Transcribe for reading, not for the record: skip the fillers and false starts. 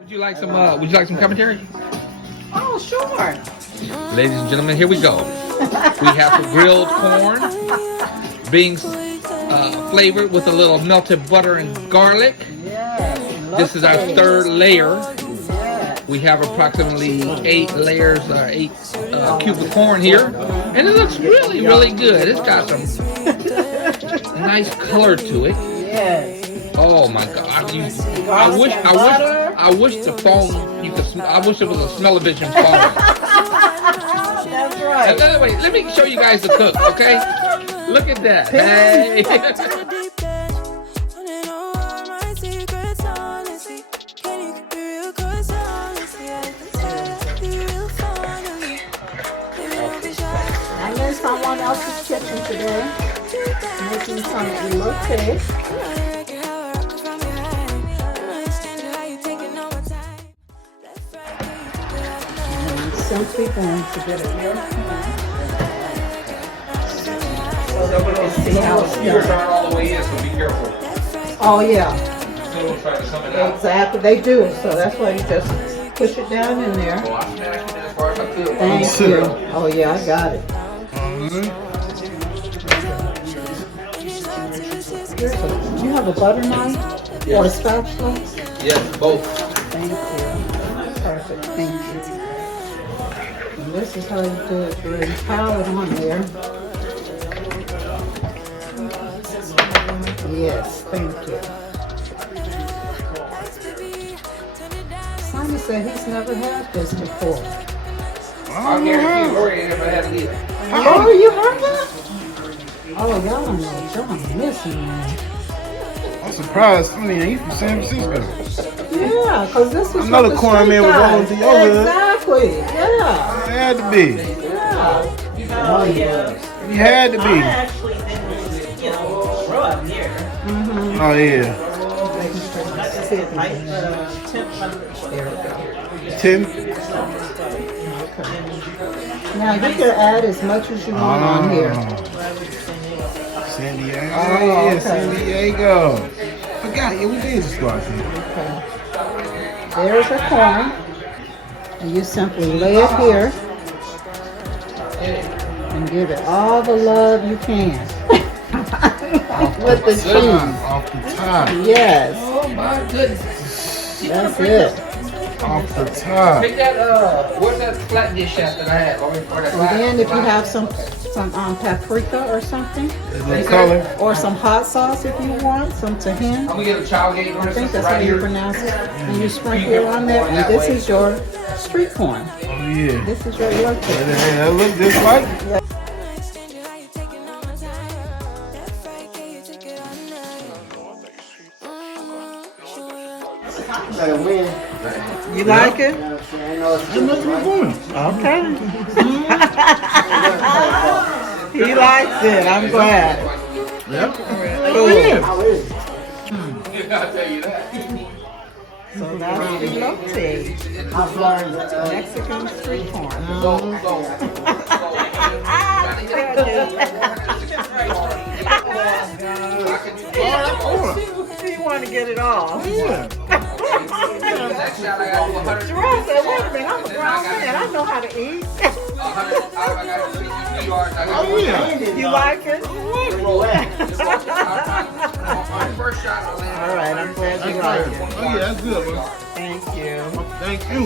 Would you like some commentary? Oh, sure. Ladies and gentlemen, here we go. We have some grilled corn, being flavored with a little melted butter and garlic. Yes. This is our third layer. Yes. We have approximately 8 layers, 8 cubes of corn here, and it looks really, really good. It's got some nice color to it. Yes. Oh my God! I wish the phone you could. I wish it was a smell-o-vision phone. That's right. Wait, let me show you guys the cook, okay? Look at that. Hey. I'm in someone else's kitchen today, making some elote. Simply going to get it real so that we can see how it's done. All the way in, so be careful. Oh yeah, Still trying to come it out. exactly. They do, so that's why you just push it down in there. Well, I smashed it as far as I could. Thank you. Oh yeah, I got it. You have a butter knife or a spatula? Yes, both. Thank you. Perfect. Thank you. And this is how you do it. You pile it on there. Yes, thank you. Simon said he's never had this before. I guarantee you, Lori ain't never had it either. Oh, you heard that? Oh, y'all don't know. Y'all missing, man. I'm surprised. I mean, he's from San Francisco. Yeah, because this is Another what the corn street man was does. rolling through your hood. Exactly. Yeah. It had to be. Yeah. Oh, yeah. He had to I be. actually didn't, grow up here. Mm-hmm. Oh, yeah. I just hit like 10 There we go. 10. Now you can add as much as you want on here. San Diego. Oh, Yeah, okay. San Diego. Forgot, yeah, we did just go out there. Okay. There's your corn. And you simply lay it here and give it all the love you can. With the cheese. Off the top. Yes. Oh my goodness. That's it. Off the top. Take that, where's that flat dish at that I had? Or that And then if you have some paprika or something, A little color. or some hot sauce if you want, some tahini. I'm gonna get a child gate I think that's right how you here. pronounce it. And you sprinkle it on there. And this is your street corn. Oh, yeah. This is your elote. Hey, that look just like it. You like it? Ain't nothing wrong. Okay. He likes it. I'm glad. Yep. Cool. I'll tell you that. So that's elote. I've learned Mexican street corn. You want to get it all. Yeah. Next shot I got to do 100. Jerome said, wait a minute, I'm a grown man. I know how to eat. 100. I got 52 yards. I got Oh, yeah. You like it? My first shot. All right, I'm glad you like it. Oh, yeah, that's good, man. Thank you. Thank you.